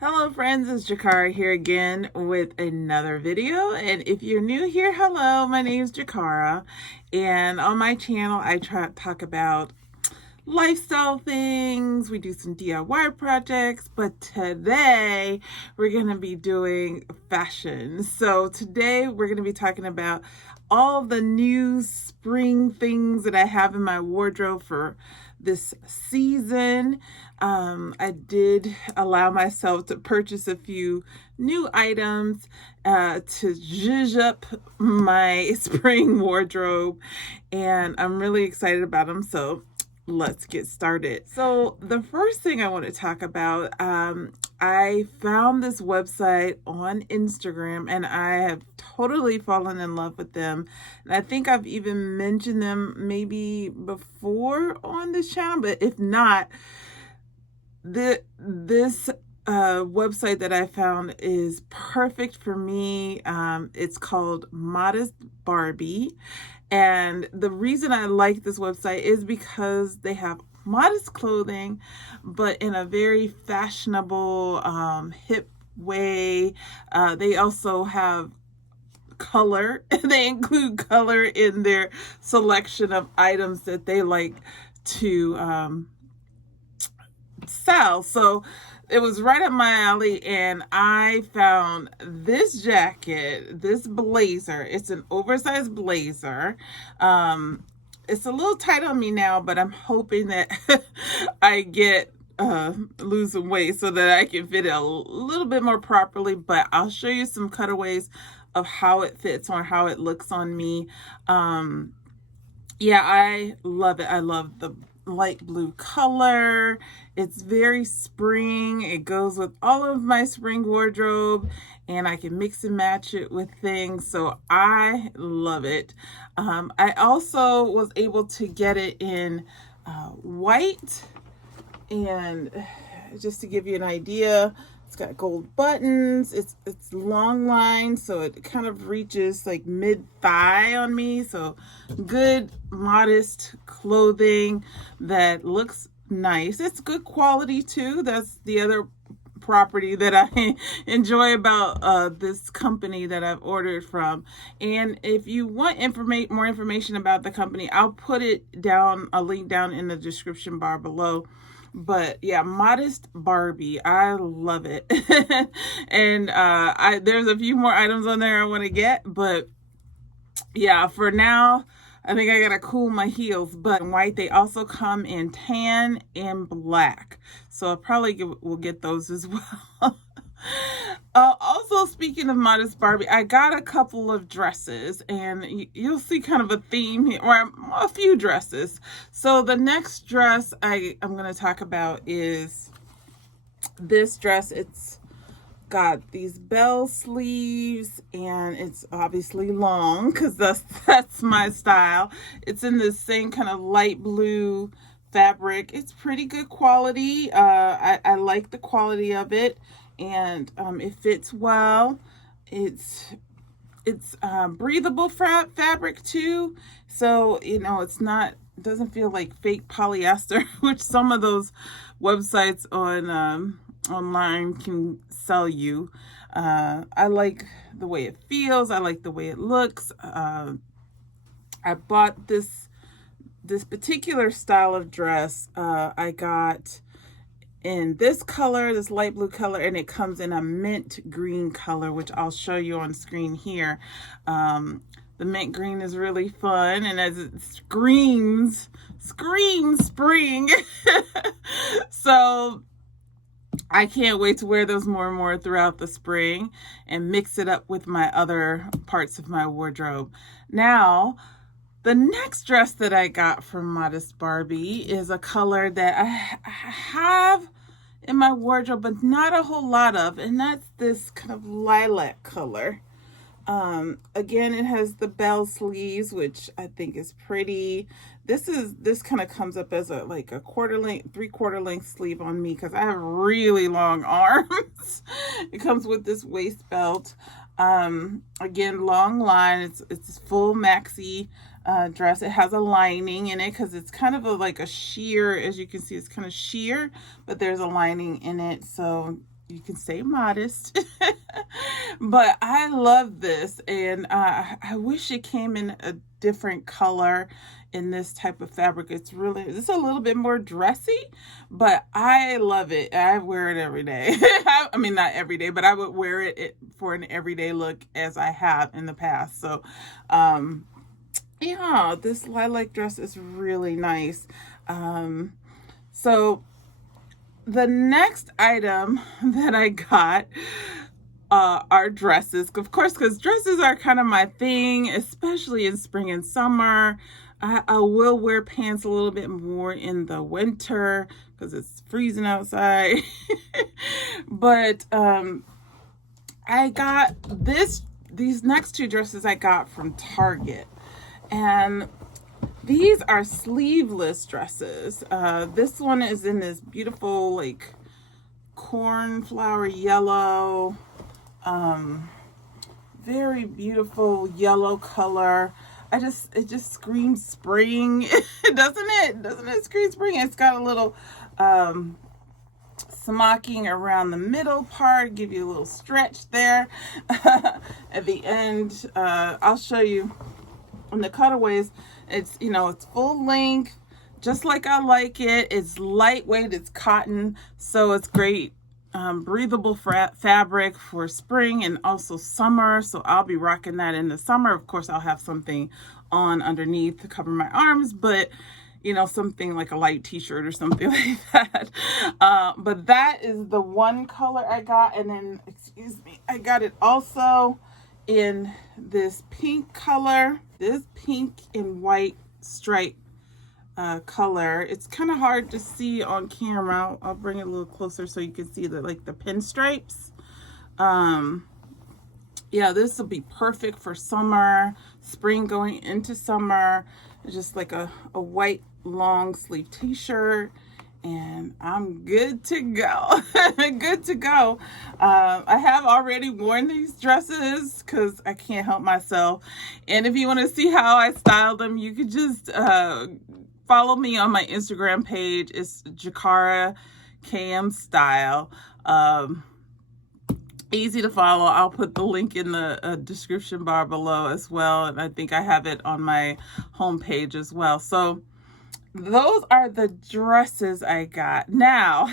Hello friends, it's Jakara here again with another video. And if you're new here, hello, my name is Jakara. And on my channel, I try to talk about lifestyle things. We do some DIY projects, but today we're going to be doing fashion. So today we're going to be talking about all the new spring things that I have in my wardrobe for this season. I did allow myself to purchase a few new items to zhuzh up my spring wardrobe, and I'm really excited about them. So let's get started. So the first thing I want to talk about, I found this website on Instagram and I have totally fallen in love with them. And I think I've even mentioned them maybe before on this channel, but if not, this website that I found is perfect for me. It's called Modest Barbie. And the reason I like this website is because they have modest clothing, but in a very fashionable, hip way. They also have color. They include color in their selection of items that they like to sell. So it was right up my alley, and I found this jacket, this blazer. It's an oversized blazer. It's a little tight on me now, but I'm hoping that I get lose some weight so that I can fit it a little bit more properly. But I'll show you some cutaways of how it fits or how it looks on me. Yeah, I love it. I love the light blue color. It's very spring. It goes with all of my spring wardrobe, and I can mix and match it with things. So I love it. I also was able to get it in white, and just to give you an idea, it's got gold buttons. It's long line, so it kind of reaches like mid thigh on me. So good, modest clothing that looks nice. It's good quality too. That's the other property that I enjoy about this company that I've ordered from. And if you want more information about the company, I'll put it down, a link down in the description bar below. But yeah, Modest Barbie, I love it. And there's a few more items on there I want to get, but yeah, for now I think I gotta cool my heels. But in white, they also come in tan and black, so I probably will get those as well. Also, speaking of Modest Barbie, I got a couple of dresses, and you'll see kind of a theme here, or a few dresses. So the next dress I'm going to talk about is this dress. It's got these bell sleeves, and it's obviously long because that's my style. It's in this same kind of light blue fabric. It's pretty good quality. I like the quality of it. And it fits well. It's breathable fabric too, so it doesn't feel like fake polyester, which some of those websites on online can sell you. I like the way it feels. I like the way it looks. I bought this particular style of dress. I got in this color, this light blue color, and it comes in a mint green color, which I'll show you on screen here. The mint green is really fun, and as it screams spring. So I can't wait to wear those more and more throughout the spring and mix it up with my other parts of my wardrobe. Now, the next dress that I got from Modest Barbie is a color that I have in my wardrobe, but not a whole lot of, and that's this kind of lilac color. Again, it has the bell sleeves, which I think is pretty. This kind of comes up as like a three-quarter length sleeve on me because I have really long arms. It comes with this waist belt. Again, long line. It's full maxi dress. It has a lining in it because it's kind of like a sheer. As you can see, it's kind of sheer, but there's a lining in it, so you can stay modest. But I love this, and I wish it came in a different color in this type of fabric. It's a little bit more dressy, but I love it. I wear it every day. I mean, not every day, but I would wear it for an everyday look as I have in the past. So, yeah, this lilac dress is really nice. So the next item that I got are dresses, of course, because dresses are kind of my thing, especially in spring and summer. I will wear pants a little bit more in the winter because it's freezing outside. But I got these next two dresses I got from Target, and these are sleeveless dresses. This one is in this beautiful like cornflower yellow, very beautiful yellow color. It just screams spring. Doesn't it scream spring? It's got a little smocking around the middle part, give you a little stretch there. At the end, I'll show you in the cutaways. It's, it's full length, just like I like it. It's lightweight, it's cotton, so it's great. Breathable fabric for spring and also summer, so I'll be rocking that in the summer. Of course, I'll have something on underneath to cover my arms, but something like a light t-shirt or something like that. But that is the one color I got, and then, excuse me, I got it also in this pink color, this pink and white stripe color. It's kind of hard to see on camera. I'll bring it a little closer so you can see the pinstripes. Yeah, this will be perfect for summer, spring going into summer. It's just like a white long sleeve t-shirt, and I'm good to go. Good to go. I have already worn these dresses because I can't help myself. And if you want to see how I styled them, you could just follow me on my Instagram page. It's Jakara KM Style. Easy to follow. I'll put the link in the description bar below as well. And I think I have it on my homepage as well. So those are the dresses I got. Now,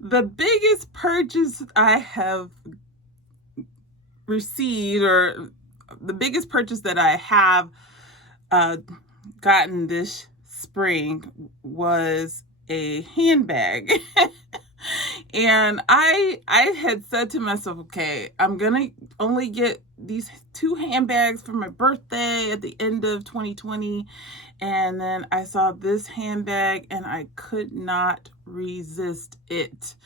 the biggest purchase I have received, or the biggest purchase that I have gotten this spring, was a handbag. And I had said to myself, okay, I'm gonna only get these 2 handbags for my birthday at the end of 2020. And then I saw this handbag and I could not resist it.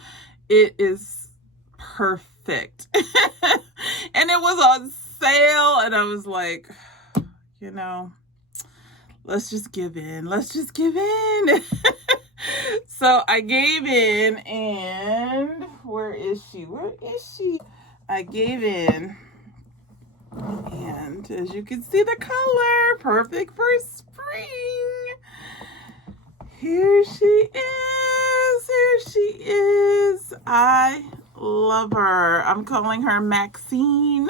It is perfect. And it was on sale, and I was like, let's just give in. Let's just give in. So I gave in, and where is she? Where is she? I gave in, and as you can see, the color, perfect for spring. Here she is. Here she is. I love her. I'm calling her Maxine.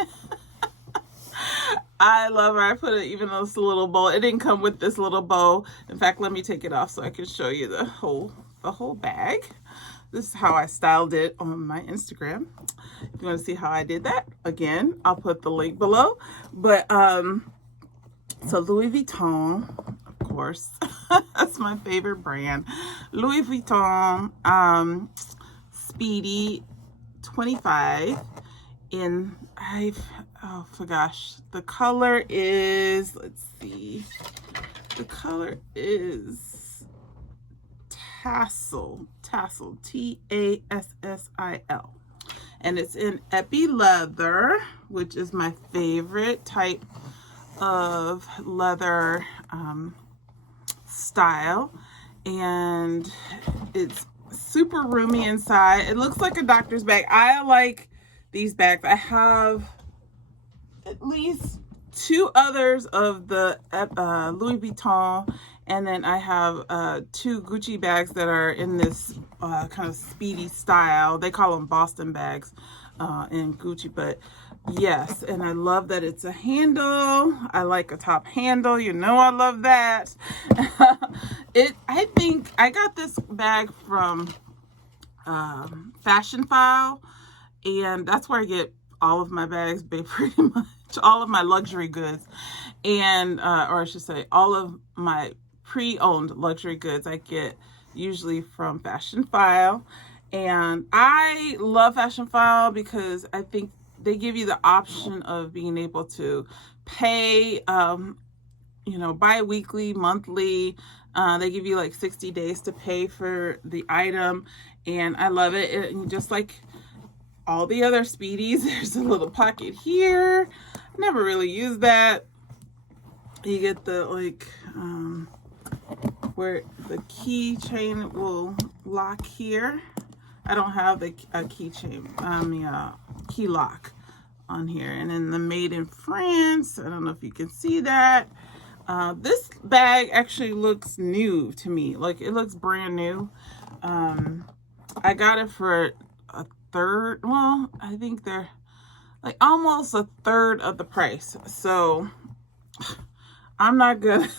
I love her. I put it even this little bow. It didn't come with this little bow. In fact, let me take it off so I can show you the whole bag. This is how I styled it on my Instagram. If you want to see how I did that, again, I'll put the link below. But so Louis Vuitton, of course, that's my favorite brand. Louis Vuitton Speedy 25 in oh gosh, the color is, let's see, the color is Tassil, Tassil, and it's in epi leather, which is my favorite type of leather style, and it's super roomy inside. It looks like a doctor's bag. I like these bags. I have at least 2 others of the Louis Vuitton, And then I have 2 Gucci bags that are in this kind of speedy style. They call them Boston bags in Gucci, but yes, and I love that it's a handle. I like a top handle. You know I love that. I think I got this bag from Fashion File, and that's where I get all of my bags, pretty much all of my luxury goods, and or I should say all of my pre-owned luxury goods I get usually from Fashion File. And I love Fashion File because I think they give you the option of being able to pay, you know, bi-weekly, monthly. They give you like 60 days to pay for the item, and I love it. Just like all the other Speedies, there's a little pocket here. I never really use that. You get the like where the keychain will lock here. I don't have a keychain, key lock on here. And then the Made in France, I don't know if you can see that. This bag actually looks new to me. Like, it looks brand new. I got it for a third, well, I think they're like almost a third of the price. So I'm not gonna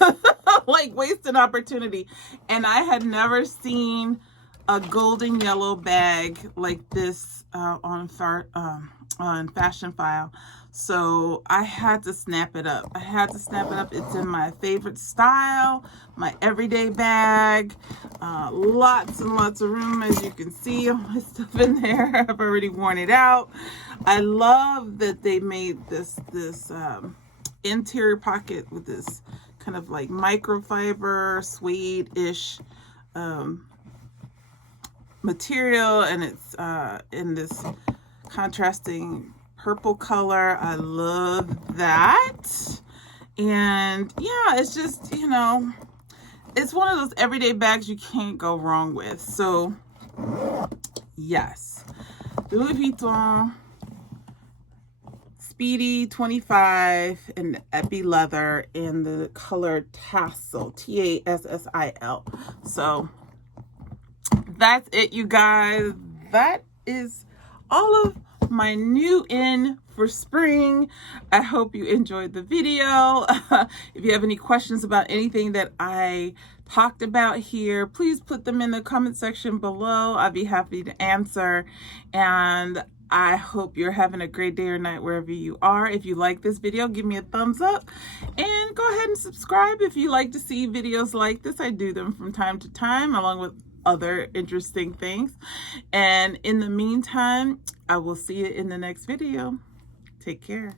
like waste an opportunity. And I had never seen a golden yellow bag like this on Fashion File, so I had to snap it up. It's in my favorite style, my everyday bag. Lots and lots of room, as you can see, all my stuff in there. I've already worn it out. I love that they made this interior pocket with this kind of like microfiber suede-ish material, and it's in this contrasting purple color. I love that. And yeah, it's just, you know, it's one of those everyday bags you can't go wrong with. So yes, Louis Vuitton Speedy 25 in Epi leather in the color Tassil, Tassil. So that's it, you guys. That is all of my new in for spring. I hope you enjoyed the video. If you have any questions about anything that I talked about here, please put them in the comment section below. I'd be happy to answer. And I hope you're having a great day or night wherever you are. If you like this video, give me a thumbs up and go ahead and subscribe if you like to see videos like this. I do them from time to time along with other interesting things. And in the meantime, I will see you in the next video. Take care.